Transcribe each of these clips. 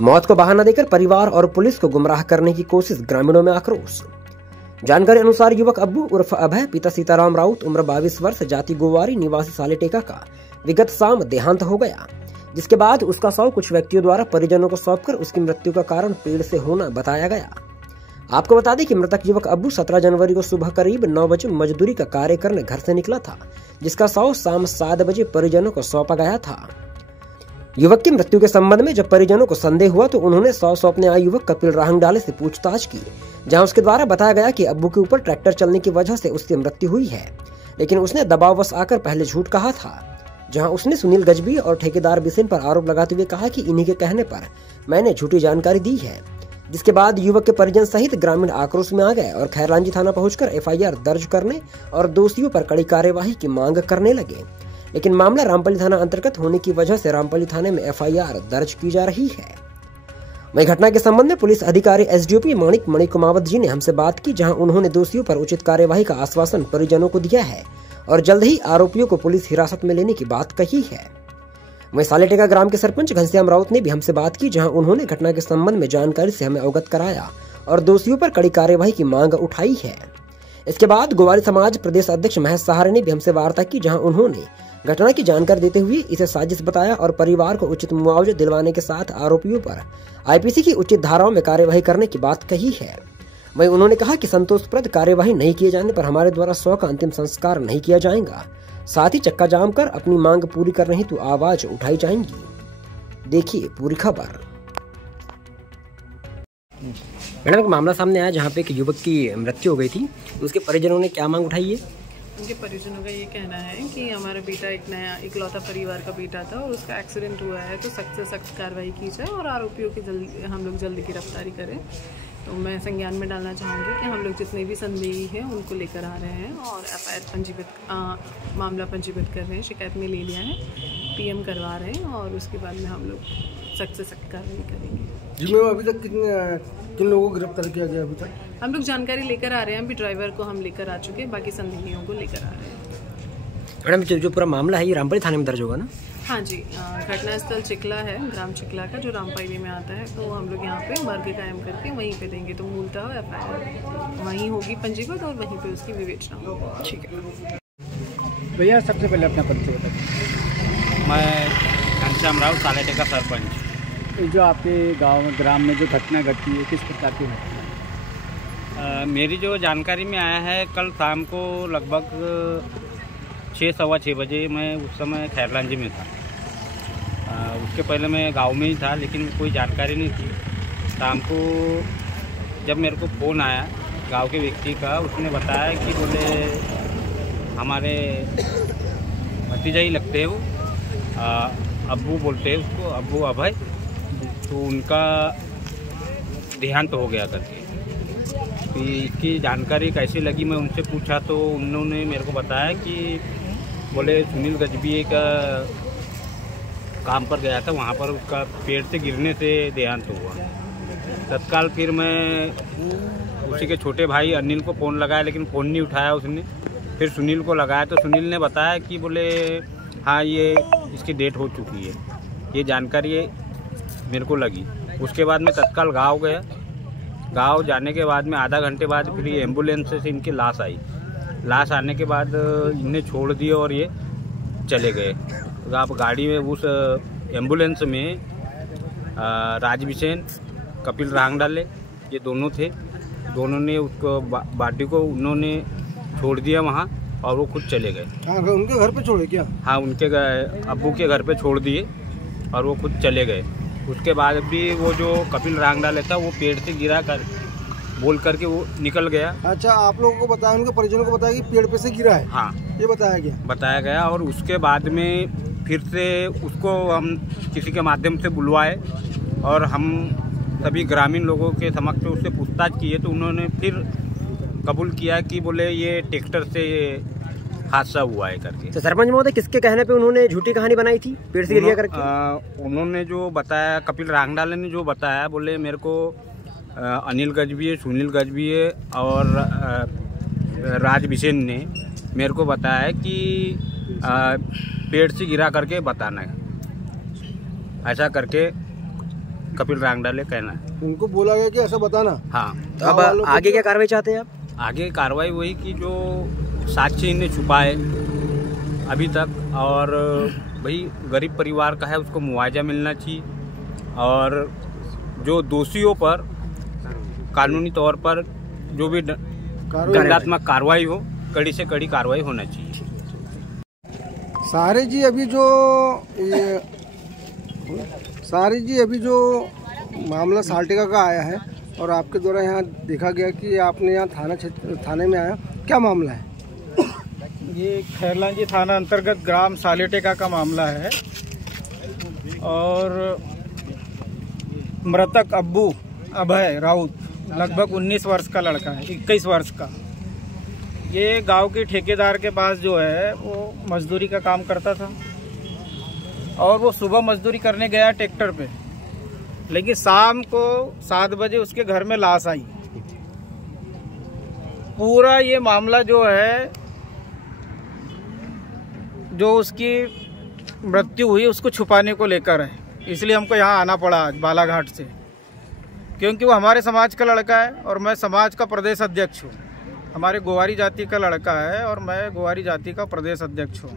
मौत को बहाना देकर परिवार और पुलिस को गुमराह करने की कोशिश, ग्रामीणों में आक्रोश। जानकारी अनुसार युवक अब्बू उर्फ अभय, पिता सीताराम राउत, उम्र 22 वर्ष, जाति गोवारी, निवासी सालेटेका का विगत शाम देहांत हो गया, जिसके बाद उसका शव कुछ व्यक्तियों द्वारा परिजनों को सौंपकर उसकी मृत्यु का कारण पेड़ से होना बताया गया। आपको बता दें कि मृतक युवक अब्बू 17 जनवरी को सुबह करीब 9 बजे मजदूरी का कार्य करने घर से निकला था, जिसका शव शाम 7 बजे परिजनों को सौंपा गया था। युवक की मृत्यु के संबंध में जब परिजनों को संदेह हुआ तो उन्होंने शव सौंपने आए युवक कपिल राहंगडाले से पूछताछ की, जहां उसके द्वारा बताया गया कि अब्बू के ऊपर ट्रैक्टर चलने की वजह से उसकी मृत्यु हुई है, लेकिन उसने दबाववश आकर पहले झूठ कहा था। जहां उसने सुनील गजबी और ठेकेदार बिसेन पर आरोप लगाते हुए कहा कि इन्हीं के कहने पर मैंने झूठी जानकारी दी है, जिसके बाद युवक के परिजन सहित ग्रामीण आक्रोश में आ गए और खैरलांजी थाना पहुंचकर एफआईआर दर्ज करने और दोषियों पर कड़ी कार्यवाही की मांग करने लगे। लेकिन मामला रामपल्ली थाना अंतर्गत होने की वजह से रामपल्ली थाने में एफआईआर दर्ज की जा रही है। वहीं घटना के संबंध में पुलिस अधिकारी एसडीओपी मणि कुमावत जी ने हमसे बात की, जहां उन्होंने दोषियों पर उचित कार्यवाही का आश्वासन परिजनों को दिया है और जल्द ही आरोपियों को पुलिस हिरासत में लेने की बात कही है। वहीं सालेटेका ग्राम के सरपंच घनश्याम राउत ने भी हमसे बात की, जहां उन्होंने घटना के संबंध में जानकारी से हमें अवगत कराया और दोषियों पर कड़ी कार्यवाही की मांग उठाई है। इसके बाद गोवारी समाज प्रदेश अध्यक्ष महेश सहारे ने भी हमसे वार्ता की, जहां उन्होंने घटना की जानकारी देते हुए इसे साजिश बताया और परिवार को उचित मुआवजा दिलवाने के साथ आरोपियों पर आईपीसी की उचित धाराओं में कार्यवाही करने की बात कही है। वहीं उन्होंने कहा कि संतोषप्रद कार्यवाही नहीं किए जाने पर हमारे द्वारा शव का अंतिम संस्कार नहीं किया जाएगा, साथ ही चक्का जाम कर अपनी मांग पूरी करने हेतु आवाज उठाई जाएंगी। देखिए पूरी खबर। मैडम, एक मामला सामने आया जहां पे एक युवक की मृत्यु हो गई थी, उसके परिजनों ने क्या मांग उठाई है? उनके परिजनों का ये कहना है कि हमारा बेटा एक नया इकलौता परिवार का बेटा था और उसका एक्सीडेंट हुआ है, तो सख्त से सख्त कार्रवाई की जाए और आरोपियों की हम लोग जल्दी गिरफ्तारी करें। तो मैं संज्ञान में डालना चाहूँगी कि हम लोग जितने भी संदेही हैं उनको लेकर आ रहे हैं और एफआईआर मामला पंजीबद्ध कर रहे हैं, शिकायत में ले लिया है, पीएम करवा रहे हैं और उसके बाद में हम लोग सख्त से सख्त कार्रवाई करेंगे। जी मैम, अभी तक किन लोगों को गिरफ्तार किया गया? अभी तक हम लोग जानकारी लेकर आ रहे हैं, अभी ड्राइवर को हम लेकर आ चुके हैं, बाकी संदेहियों को लेकर आ रहे हैं। मैडम, जो पूरा मामला है ये रामपल्ली थाने में दर्ज होगा ना? हाँ जी, घटना स्थल चिकला है, ग्राम चिकला का, जो रामपल्ली में आता है। तो हम लोग यहाँ पे मर्ग कायम करके वहीं पे देंगे, तो मूलतः एफआईआर वहीं होगी पंजीबद्ध और वहीं पे उसकी विवेचना होगी। ठीक है भैया, सबसे पहले अपना परिचय बताइए। मैं घनश्याम राउत, सालेटेका सरपंच। जो आपके गांव ग्राम में जो घटना घटी है, किस प्रकार की घटना? मेरी जो जानकारी में आया है, कल शाम को लगभग 6 सवा 6 बजे मैं उस समय खैरलांजी में था। उसके पहले मैं गांव में ही था, लेकिन कोई जानकारी नहीं थी। शाम को जब मेरे को फ़ोन आया गांव के व्यक्ति का, उसने बताया कि बोले हमारे भतीजा ही लगते हैं वो, अब्बू बोलते हैं उसको, अब्बू अभय, तो उनका देहांत हो गया करके। तो इसकी जानकारी कैसे लगी, मैं उनसे पूछा तो उन्होंने मेरे को बताया कि बोले सुनील गजबी का काम पर गया था, वहाँ पर उसका पेड़ से गिरने से देहांत हुआ। तत्काल फिर मैं उसी के छोटे भाई अनिल को फ़ोन लगाया, लेकिन फ़ोन नहीं उठाया उसने। फिर सुनील को लगाया तो सुनील ने बताया कि बोले हाँ, ये इसकी डेट हो चुकी है। ये जानकारी मेरे को लगी। उसके बाद मैं तत्काल गाँव गया। गाँव जाने के बाद में आधा घंटे बाद फिर ये एम्बुलेंस से इनकी लाश आई। लाश आने के बाद इन्हें छोड़ दिए और ये चले गए। तो आप गाड़ी में उस एम्बुलेंस में राज बिसेन, कपिल राहंगडाले, ये दोनों थे। दोनों ने उसको बॉडी को उन्होंने छोड़ दिया वहाँ और वो खुद चले गए। हाँ, उनके घर पे छोड़े क्या? हाँ, उनके अब्बू के घर पे छोड़ दिए और वो खुद चले गए। उसके बाद भी वो जो कपिल राहंगडाले था वो पेड़ से गिरा कर बोल करके वो निकल गया। अच्छा, आप लोगों को बताया, उनके परिजनों को बताया कि पेड़ पे से गिरा है? हाँ, ये बताया गया। और उसके बाद में फिर से उसको हम किसी के माध्यम से बुलवाए और हम सभी ग्रामीण लोगों के समक्ष उससे पूछताछ किए तो उन्होंने फिर कबूल किया कि बोले ये ट्रैक्टर से हादसा हुआ है करके। तो सरपंच महोदय, किसके कहने पे उन्होंने झूठी कहानी बनाई थी पेड़ से गिरा करके? उन्होंने जो बताया, कपिल राहंगडाले ने जो बताया, बोले मेरे को अनिल गजबी, सुनील गजबी और राज बिसेन ने मेरे को बताया कि पेड़ से गिरा करके बताना है, ऐसा करके कपिल रांगडाले कहना है। उनको बोला गया कि ऐसा बताना। हाँ। तो अब आगे क्या कार्रवाई चाहते हैं आप? आगे कार्रवाई वही कि जो साक्षी इन्हें छुपाए अभी तक, और भाई गरीब परिवार का है उसको मुआवजा मिलना चाहिए, और जो दोषियों पर कानूनी तौर पर जो भी दंडात्मक कार्रवाई हो, कड़ी से कड़ी कार्रवाई होना चाहिए। सारे जी अभी जो मामला साल्टेका का आया है और आपके द्वारा यहाँ देखा गया कि आपने यहाँ थाने में आया, क्या मामला है? ये खैरलांजी थाना अंतर्गत ग्राम सालेटेका का मामला है और मृतक अब्बू अभय राउत लगभग 19 वर्ष का लड़का है, 21 वर्ष का। ये गांव के ठेकेदार के पास जो है वो मजदूरी का काम करता था और वो सुबह मजदूरी करने गया ट्रैक्टर पे, लेकिन शाम को 7 बजे उसके घर में लाश आई। पूरा ये मामला जो है, जो उसकी मृत्यु हुई उसको छुपाने को लेकर है, इसलिए हमको यहाँ आना पड़ा आज बालाघाट से, क्योंकि वो हमारे समाज का लड़का है और मैं समाज का प्रदेश अध्यक्ष हूँ। हमारे गोवारी जाति का लड़का है और मैं गोवारी जाति का प्रदेश अध्यक्ष हूँ।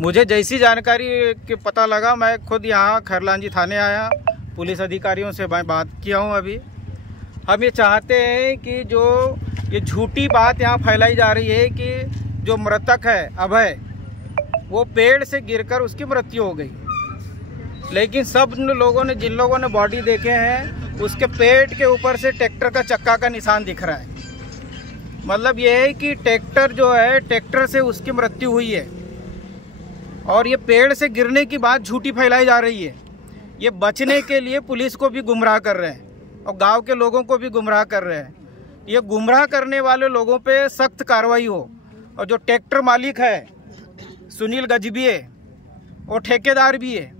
मुझे जैसी जानकारी के पता लगा, मैं खुद यहाँ खैरलांजी थाने आया, पुलिस अधिकारियों से मैं बात किया हूँ। अभी हम ये चाहते हैं कि जो ये झूठी बात यहाँ फैलाई जा रही है कि जो मृतक है अभय, वो पेड़ से गिरकर उसकी मृत्यु हो गई, लेकिन सब लोगों ने, जिन लोगों ने बॉडी देखे हैं, उसके पेट के ऊपर से ट्रैक्टर का चक्का का निशान दिख रहा है। मतलब ये है कि ट्रैक्टर जो है, ट्रैक्टर से उसकी मृत्यु हुई है और ये पेड़ से गिरने की बात झूठी फैलाई जा रही है। ये बचने के लिए पुलिस को भी गुमराह कर रहे हैं और गांव के लोगों को भी गुमराह कर रहे हैं। ये गुमराह करने वाले लोगों पे सख्त कार्रवाई हो, और जो ट्रैक्टर मालिक है सुनील गजबिये, वो ठेकेदार भी है,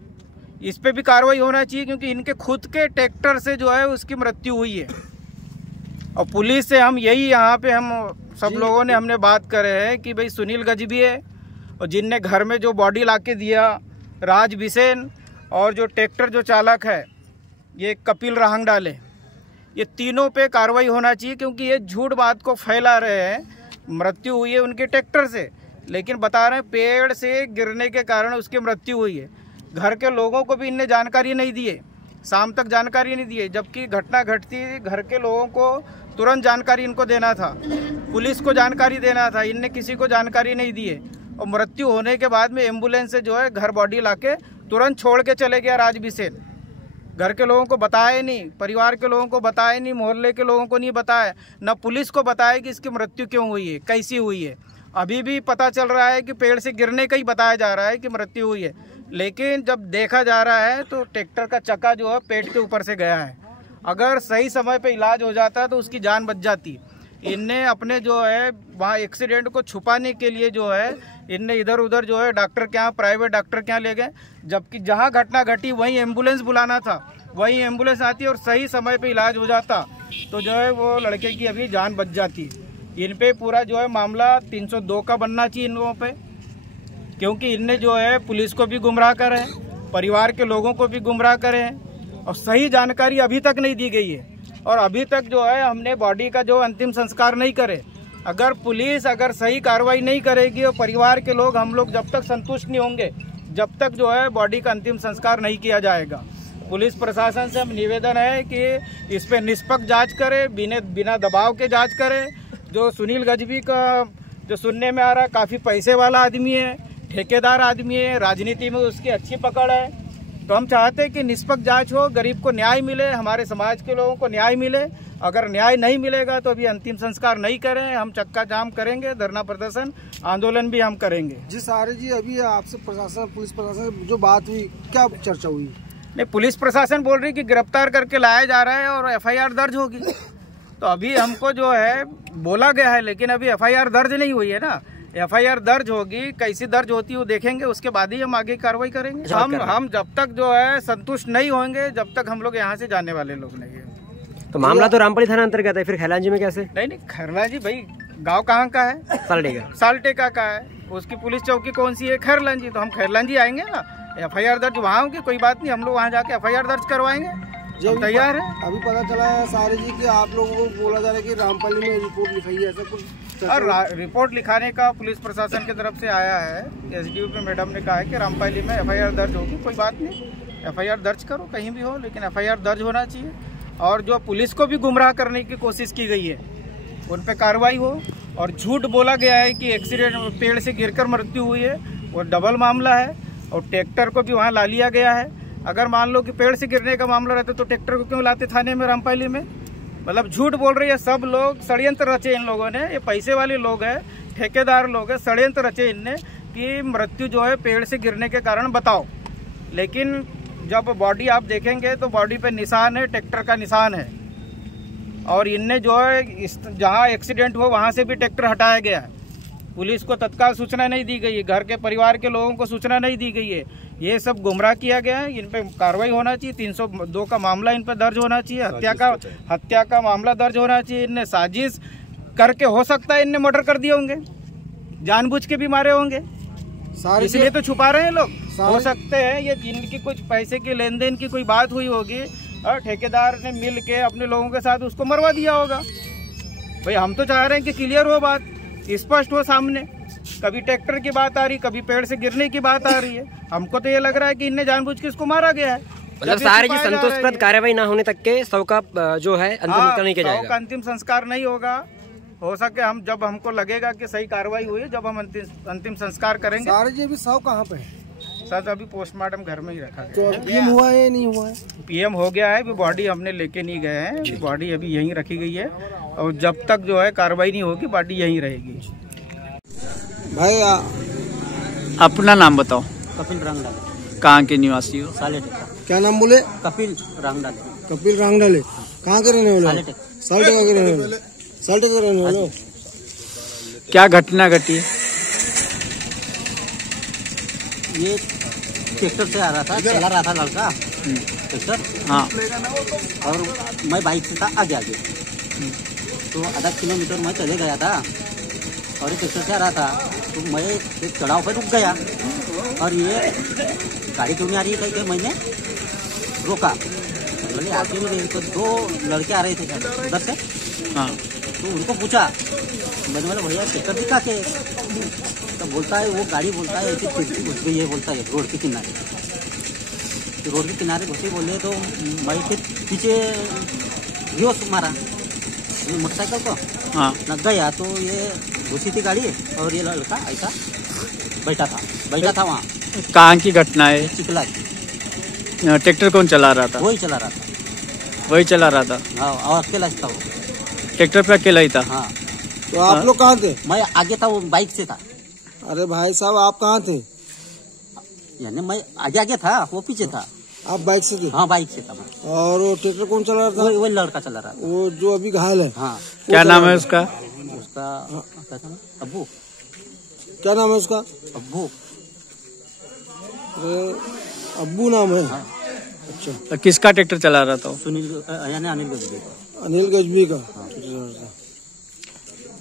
इस पे भी कार्रवाई होना चाहिए, क्योंकि इनके खुद के ट्रैक्टर से जो है उसकी मृत्यु हुई है। और पुलिस से हम यही यहाँ पे हम सब लोगों ने हमने बात करे है कि भाई सुनील गजबिये और जिनने घर में जो बॉडी लाके दिया राज बिसेन, और जो ट्रैक्टर जो चालक है ये कपिल रांगडाले, ये तीनों पे कार्रवाई होना चाहिए, क्योंकि ये झूठ बात को फैला रहे हैं। मृत्यु हुई है उनके ट्रैक्टर से, लेकिन बता रहे हैं पेड़ से गिरने के कारण उसकी मृत्यु हुई है। घर के लोगों को भी इनने जानकारी नहीं दी है, शाम तक जानकारी नहीं दी है, जबकि घटना घटती घर के लोगों को तुरंत जानकारी इनको देना था, पुलिस को जानकारी देना था, इनने किसी को जानकारी नहीं दी है। और मृत्यु होने के बाद में एम्बुलेंस से जो है घर बॉडी लाके तुरंत छोड़ के चले गया राज बिसेन। घर के लोगों को बताया नहीं, परिवार के लोगों को बताया नहीं, मोहल्ले के लोगों को नहीं बताया, न पुलिस को बताया कि इसकी मृत्यु क्यों हुई है, कैसी हुई है। अभी भी पता चल रहा है कि पेड़ से गिरने का ही बताया जा रहा है कि मृत्यु हुई है, लेकिन जब देखा जा रहा है तो ट्रैक्टर का चक्का जो है पेट के ऊपर से गया है। अगर सही समय पे इलाज हो जाता तो उसकी जान बच जाती। इनने अपने जो है वहाँ एक्सीडेंट को छुपाने के लिए जो है इनने इधर उधर जो है डॉक्टर के यहाँ, प्राइवेट डॉक्टर के यहाँ ले गए, जबकि जहाँ घटना घटी वहीं एम्बुलेंस बुलाना था, वहीं एम्बुलेंस आती और सही समय पे इलाज हो जाता तो जो है वो लड़के की अभी जान बच जाती। इन पे पूरा जो है मामला 302 का बनना चाहिए इन लोगों पे, क्योंकि इनने जो है पुलिस को भी गुमराह करे हैं, परिवार के लोगों को भी गुमराह करे हैं, और सही जानकारी अभी तक नहीं दी गई है। और अभी तक जो है हमने बॉडी का जो अंतिम संस्कार नहीं करे। अगर पुलिस अगर सही कार्रवाई नहीं करेगी और परिवार के लोग, हम लोग जब तक संतुष्ट नहीं होंगे, जब तक जो है बॉडी का अंतिम संस्कार नहीं किया जाएगा। पुलिस प्रशासन से हम निवेदन है कि इस पे निष्पक्ष जांच करे, बिना दबाव के जांच करे। जो सुनील गजबी का जो सुनने में आ रहा है काफ़ी पैसे वाला आदमी है, ठेकेदार आदमी है, राजनीति में उसकी अच्छी पकड़ है, तो हम चाहते हैं कि निष्पक्ष जांच हो, गरीब को न्याय मिले, हमारे समाज के लोगों को न्याय मिले। अगर न्याय नहीं मिलेगा तो अभी अंतिम संस्कार नहीं करें, हम चक्का जाम करेंगे, धरना प्रदर्शन आंदोलन भी हम करेंगे। जी सारे जी, अभी आपसे प्रशासन, पुलिस प्रशासन जो बात हुई, क्या चर्चा हुई? नहीं, पुलिस प्रशासन बोल रही कि गिरफ्तार करके लाया जा रहा है और FIR दर्ज होगी। तो अभी हमको जो है बोला गया है, लेकिन अभी FIR दर्ज नहीं हुई है ना। FIR दर्ज होगी, कैसी दर्ज होती है वो देखेंगे, उसके बाद ही हम आगे कार्रवाई करेंगे। हम जब तक जो है संतुष्ट नहीं होंगे, जब तक हम लोग यहाँ से जाने वाले लोग नहीं है। तो मामला तो रामपली थाना अंतर्गत है, फिर खैरलांजी में कैसे? नहीं, खैरलांजी भाई गांव कहाँ का है? साल्टेका का है। उसकी पुलिस चौकी कौन सी है? खैरलांजी। तो हम खैरलांजी आएंगे ना, FIR दर्ज वहाँ होगी, कोई बात नहीं, हम लोग वहाँ जाके FIR दर्ज करवाएंगे। हम तैयार हैं। अभी पता चला है सारे जी कि आप लोगों को बोला जा रहा है कि रामपल्ली में रिपोर्ट लिखाई है, ऐसा कुछ? और रिपोर्ट लिखाने का पुलिस प्रशासन की तरफ से आया है। SDO मैडम ने कहा है कि रामपल्ली में FIR दर्ज होगी। कोई बात नहीं, FIR दर्ज करो कहीं भी हो, लेकिन FIR दर्ज होना चाहिए। और जो पुलिस को भी गुमराह करने की कोशिश की गई है उन पर कार्रवाई हो। और झूठ बोला गया है कि एक्सीडेंट पेड़ से गिरकर मृत्यु हुई है, वो डबल मामला है। और ट्रैक्टर को भी वहाँ ला लिया गया है। अगर मान लो कि पेड़ से गिरने का मामला रहता तो ट्रैक्टर को क्यों लाते थाने में रामपल्ली में? मतलब झूठ बोल रही है सब लोग। षड्यंत्र रचे इन लोगों ने, ये पैसे वाले लोग हैं, ठेकेदार लोग हैं, षड्यंत्र रचे इनने कि मृत्यु जो है पेड़ से गिरने के कारण बताओ। लेकिन जब बॉडी आप देखेंगे तो बॉडी पे निशान है, ट्रैक्टर का निशान है। और इनने जो है जहाँ एक्सीडेंट हुआ वहाँ से भी ट्रैक्टर हटाया गया है। पुलिस को तत्काल सूचना नहीं दी गई है, घर के परिवार के लोगों को सूचना नहीं दी गई है। ये सब गुमराह किया गया है। इन पे कार्रवाई होना चाहिए। 302 का मामला इन पर दर्ज होना चाहिए। हत्या का मामला दर्ज होना चाहिए। इनने साजिश करके, हो सकता है इनने मर्डर कर दिए होंगे, जानबूझ के भी मारे होंगे, इसलिए तो छुपा रहे हैं लोग। हो सकते हैं ये इनकी कुछ पैसे की लेन देन की कोई बात हुई होगी और ठेकेदार ने मिल के अपने लोगों के साथ उसको मरवा दिया होगा। भाई हम तो चाह रहे हैं कि क्लियर हो बात, स्पष्ट हो सामने। कभी ट्रैक्टर की बात आ रही, कभी पेड़ से गिरने की बात आ रही है। हमको तो ये लग रहा है कि इनने जानबूझ के इसको मारा गया है। मतलब सारे जी संतोषप्रद कार्रवाई ना होने तक के शव का जो है अंतिम संस्कार नहीं किया जाएगा। शव का अंतिम संस्कार नहीं होगा। हो सके हम जब हमको लगेगा कि सही कार्रवाई हुई है, जब हम अंतिम संस्कार करेंगे। सारे जी अभी शव कहाँ पे है? सर अभी पोस्टमार्टम घर में ही रखा तो गया है। PM हुआ है नहीं हुआ है? PM हो गया है, बॉडी हमने लेके नहीं गए हैं। बॉडी अभी यहीं रखी गई है और जब तक जो है कार्रवाई नहीं होगी बॉडी यहीं रहेगी। भाई अपना नाम बताओ। कपिल रंगडाले। कहाँ के निवासी हो? सालेटेका। क्या नाम बोले? कपिल रंगडाले। कपिल रंगडाले। कहाँ के रहने वाले? सालेटेका के रहने वाले। सालेटेका के रहने वाले। क्या घटना घटी है? ये ट्रैक्टर से आ रहा था, चला रहा था लड़का ट्रैक्टर। हाँ। और मैं बाइक से था आगे आगे, तो आधा किलोमीटर मैं चले गया था और ये ट्रैक्टर से आ रहा था तो मैं एक चढ़ाव पर रुक गया। और ये गाड़ी क्यों नहीं आ रही है कहीं, मैंने रोका। बोले आगे में गई तो 2 लड़के आ रहे थे उधर से। हाँ। तो उनको पूछा, मैंने बोला भैया ट्रैक्टर दिखा के। तो बोलता है वो गाड़ी, बोलता है ऐसी तिरछी घुस गई है, बोलता है रोड के किनारे। तो रोड के किनारे घुसे बोले तो मैं फिर पीछे रिवर्स मारा मोटरसाइकिल को। हाँ। लग गया तो ये घुसी थी गाड़ी और ये लड़का ऐसा बैठा था वहाँ। कहाँ की घटना है? चिकला। ट्रैक्टर कौन चला रहा था? वही चला रहा था। वही चला रहा था। हाँ, और अकेला था वो। ट्रैक्टर पे अकेला ही था? हाँ। तो आप लोग कहाँ थे? मैं आगे था, वो बाइक से था। अरे भाई साहब आप कहाँ थे? यानी मैं आगे था, वो पीछे था। आप बाइक से थे? हाँ, बाइक से था मैं। और वो ट्रैक्टर कौन चला रहा था? वही लड़का चला रहा था। वो जो अभी घायल है? हाँ। क्या नाम है उसका? क्या था? अब्बू। क्या नाम है उसका? अब्बू। अब्बू नाम है? हाँ। अच्छा। तो किसका ट्रैक्टर चला रहा था? सुनील यानी अनिल गजबी। अनिल गजबी का।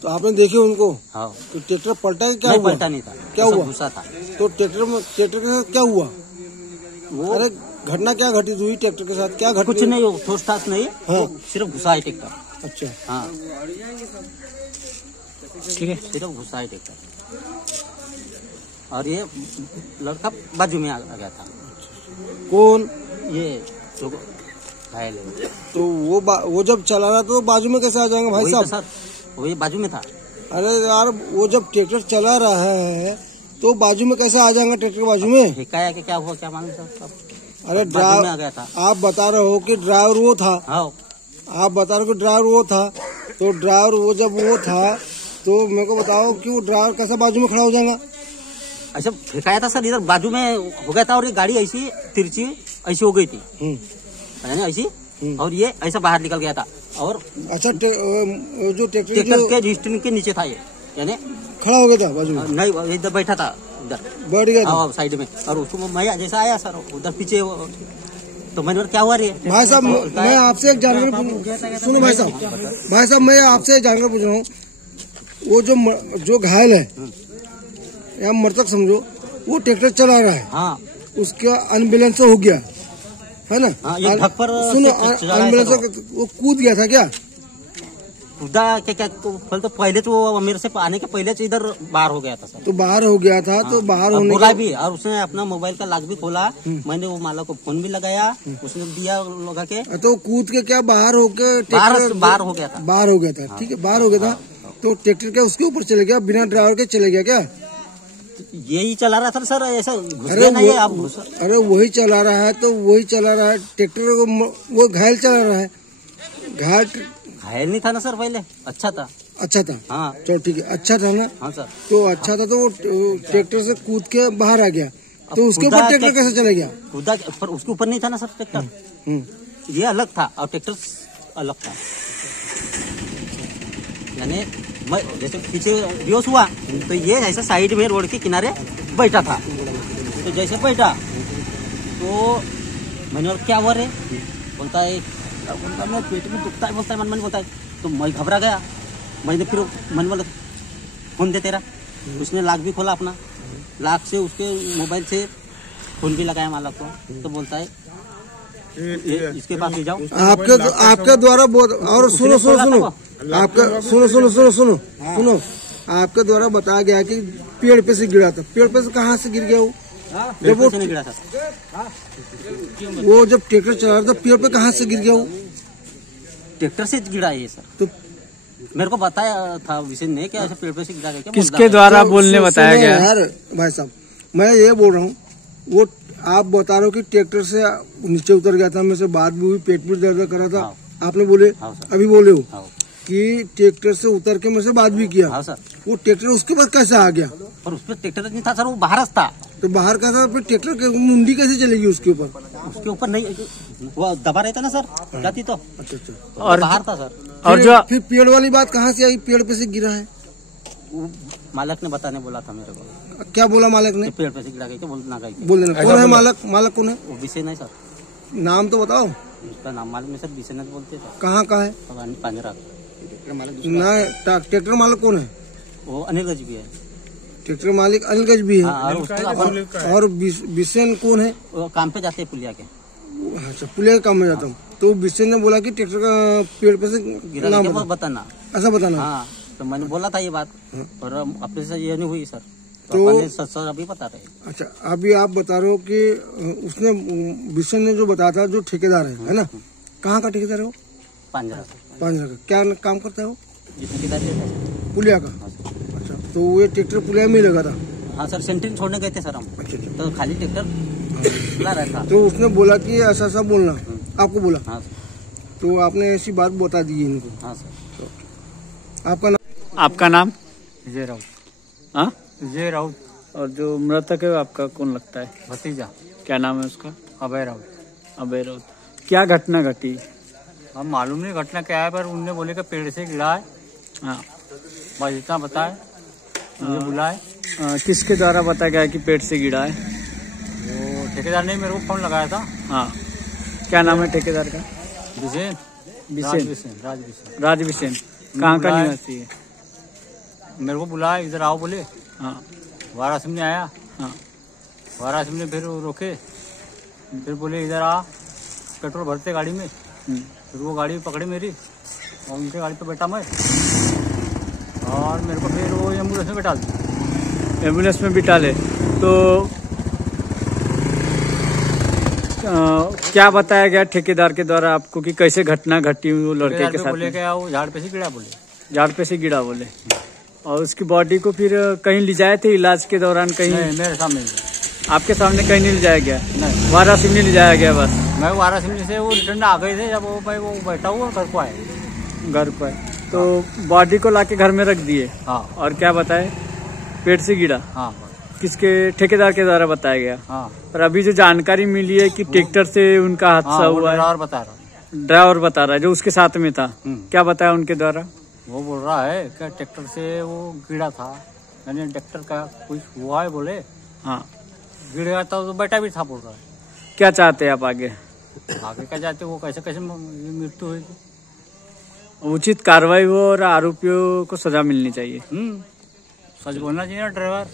तो आपने देखे उनको? हाँ। तो ट्रैक्टर पलटा है? क्या नहीं, हुआ? पलटा नहीं था। क्या हुआ? घुसा था। तो ट्रैक्टर के साथ क्या हुआ? वो अरे घटना क्या घटित हुई ट्रैक्टर के साथ? क्या घटना? कुछ नहीं, वो ठोस ठास नहीं। हाँ। सिर्फ घुसा है ट्रैक्टर। अच्छा। हाँ, ठीक है। सिर्फ घुसा है ट्रैक्टर। और ये लड़का बाजू में आ गया था। कौन? ये जो घायल है। तो वो जब चला रहा तो बाजू में कैसे आ जाएंगे भाई वही तो साहब? सर, वही बाजू में था। अरे यार वो जब ट्रैक्टर चला रहा है तो बाजू में कैसे आ जाएंगे ट्रैक्टर बाजू में? हिकाया कि क्या हुआ, क्या मालूम सर। अरे बाजू में आ गया था। आप बता रहे हो कि ड्राइवर वो था। हाँ। आप बता रहे हो कि ड्राइवर वो था, तो ड्राइवर वो जब वो था तो मेरे को बताओ कि वो ड्राइवर कैसा बाजू में खड़ा हो जाएगा? ऐसा फेंकाया था सर, इधर बाजू में हो गया था और ये गाड़ी ऐसी तिरछी ऐसी हो गई थी, यानी ऐसी। और ये ऐसा बाहर निकल गया था। और अच्छा जो ट्रैक्टर के स्टीयरिंग के नीचे था ये, यानी खड़ा हो गया था बाजू में? नहीं, इधर बैठा था, इधर बैठ गया था साइड में। और उसको मैं जैसा आया सर उधर पीछे, तो मैंने क्या हुआ रे? भाई साहब मैं आपसे एक जानकारी सुनो भाई साहब मैं आपसे एक जानकारी पूछ रहा हूँ। वो जो घायल है या मृतक समझो, वो ट्रैक्टर चला रहा है। हाँ। उसका अनबैलेंस हो गया है ना? हाँ, ये ढक पर सुनो, चढ़ा है एम्बुलेंस सर वो कूद गया था क्या? खुदा क्या तो पहले तो मेरे से आने के पहले से इधर बाहर हो गया था सर। तो बाहर हो गया था, तो बाहर होने बोला भी, और उसने अपना मोबाइल का लॉक भी खोला। मैंने वो माला को फोन भी लगाया, उसने दिया लगा के। तो कूद के क्या बाहर होके बाहर हो गया था। बाहर हो गया था, ठीक है, बाहर हो गया था। तो ट्रैक्टर क्या उसके ऊपर चले गया, बिना ड्राइवर के चले गया क्या? यही चला रहा था सर, ऐसा घुस गया नहीं है आप। अरे वही चला रहा है, तो वही चला रहा है ट्रैक्टर को, वो घायल चला रहा है। घायल नहीं था ना सर, पहले अच्छा था। अच्छा था, हाँ चलो ठीक है, अच्छा था ना? हाँ सर। तो अच्छा था, तो वो ट्रैक्टर से कूद के बाहर आ गया, तो उसके ऊपर ट्रैक्टर कैसे चला गया? खुदा पर उसके ऊपर नहीं था ना सर ट्रैक्टर, ये अलग था और ट्रैक्टर अलग था। यानी मैं जैसे पीछे बेहोश हुआ तो ये ऐसा साइड में रोड के किनारे बैठा था। तो जैसे बैठा तो मैंने और क्या हुआ रे, बोलता है मैं पेट में दुखता है, बोलता है मन बोलता है। तो मैं घबरा गया, मैंने फिर मन बोला फोन दे तेरा। उसने लॉक भी खोला अपना, लॉक से उसके मोबाइल से फोन भी लगाया मालक को। तो बोलता है इसके पास ले जाओ। आपके द्वारा बहुत, और सुनो आपका सुनो आपके द्वारा बताया गया कि पेड़ पे से गिरा था। पेड़ पे से कहाँ से गिर गया वो? जब वो नहीं गिरा था, वो जब ट्रैक्टर चला रहा था पेड़ पे कहाँ से गिर गया वो? ट्रैक्टर से गिरा है सर। तो मेरे को बताया था विषय ने कि ऐसे पेड़ पे से गिरा गया। किसके द्वारा बोलने बताया गया? यार भाई साहब, मैं ये बोल रहा हूँ, वो आप बता रहे हो कि ट्रैक्टर से नीचे उतर गया था, मेरे से बात भी हुई, पेट भी दर्द कर रहा था। आपने बोले अभी बोले हो कि ट्रैक्टर से उतर के मेरे से बात भी किया। हाँ सर। वो ट्रैक्टर उसके पास कैसे आ गया? पर उस पर ट्रैक्टर नहीं था सर, वो बाहर था। तो बाहर का था, फिर ट्रैक्टर की मुंडी कैसे चलेगी उसके ऊपर? उसके ऊपर नहीं, वो दबा रहता ना सर जाती तो। अच्छा। और बाहर था सर। और जो फिर पेड़ वाली बात कहाँ से आई, पेड़ पे से गिरा है? मालक ने बताने बोला था मेरे को। क्या बोला मालक ने? पेड़ पे से गिरा गया बोलना गई। बोलने कौन है मालक कौन है? वो विषय नहीं सर, नाम तो बताओ। उसका नाम मालूम है सर, विषय नहीं बोलते सर। कहाँ का है? पांजरा। ना ट्रैक्टर मालिक कौन है? वो अनिल गज भी है। ट्रैक्टर मालिक अनिल गज भी है। और बिसेन कौन है? वो काम पे जाते हैं पुलिया के। अच्छा, पुलिया के काम में जाता हूँ। तो बिसेन ने बोला कि ट्रैक्टर का पेड़ पे से गिरा बताना, ऐसा बताना। हाँ, तो मैंने बोला था ये बात, और अपने से ये नहीं हुई सर। तो सर अभी बता रहे। अच्छा, अभी आप बता रहे हो कि उसने बिसेन ने जो बताया था, जो ठेकेदार है ना? कहाँ का ठेकेदार है वो? पांजरा का। क्या काम करता है वो? ठेकेदार पुलिया का। अच्छा, तो ये ट्रैक्टर पुलिया में ही लगा था? हाँ सर, सेंट्रिंग छोड़ने गए थे सर हम। अच्छा। तो खाली ट्रैक्टर चला रहा था। तो उसने बोला कि ऐसा ऐसा बोलना, आपको बोला? हाँ सर। तो आपने ऐसी बात बता दी इनको? हाँ सर। आपका नाम? विजय राउत। हाँ, विजय राउत। और जो मृतक है आपका कौन लगता है? भतीजा। क्या नाम है उसका? अभय राउत। अभय राउत। क्या घटना घटी? हम मालूम नहीं घटना क्या है, पर उनने बोले कि पेड़ से गिरा है। हाँ, बस इतना बताए, मुझे बुलाए। किसके द्वारा बताया गया कि पेड़ से गिरा है? वो ठेकेदार ने मेरे को फोन लगाया था। हाँ, क्या नाम है ठेकेदार का? बिसेन। राज बिसेन। कहाँ का निवासी है? मेरे को बुलाया, इधर आओ बोले। हाँ, वारासिम ने आया। हाँ, वारासिम ने फिर रोके, फिर बोले इधर आ, पेट्रोल भरते गाड़ी में। फिर वो गाड़ी पकड़ी मेरी, और उनके गाड़ी पे बैठा मैं, और मेरे को फिर वो एम्बुलेंस में बैठा दिया। एम्बुलेंस में बिठा ले। तो क्या बताया गया ठेकेदार के द्वारा आपको कि कैसे घटना घटी वो लड़के के साथ? बोले क्या वो झाड़ पे से गिरा, बोले झाड़ पे से गिरा बोले। और उसकी बॉडी को फिर कहीं ले जाए थे इलाज के दौरान? कहीं नहीं, मेरे सामने। आपके सामने कहीं नहीं ले जाया गया? नहीं, वारासिम नहीं ले जाया गया बस? मैं वारासिम से वो रिटर्न आ गए थे, जब वो भाई वो बैठा हुआ घर को आए। घर को आए तो बॉडी को लाके घर में रख दिए? हाँ। और क्या बताए? पेट से गिरा? हाँ। किसके? ठेकेदार के द्वारा बताया गया? हाँ। पर अभी जो जानकारी मिली है कि ट्रैक्टर से उनका हादसा हुआ है, ड्राइवर बता रहा है जो उसके साथ में था, क्या बताया उनके द्वारा? वो बोल रहा है कि ट्रैक्टर से वो गिरा था, यानी ट्रैक्टर का कुछ हुआ है बोले। हाँ, गिर गया था तो बैठा भी था, बोल रहा है। क्या चाहते हैं आप आगे? आगे क्या जाते, वो कैसे कैसे मृत्यु हुई थी? उचित कार्रवाई हो और आरोपियों को सजा मिलनी चाहिए। सच बोलना चाहिए ना ड्राइवर।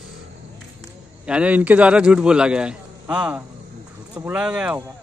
यानी इनके द्वारा झूठ बोला गया है? हाँ, झूठ तो बुलाया गया होगा।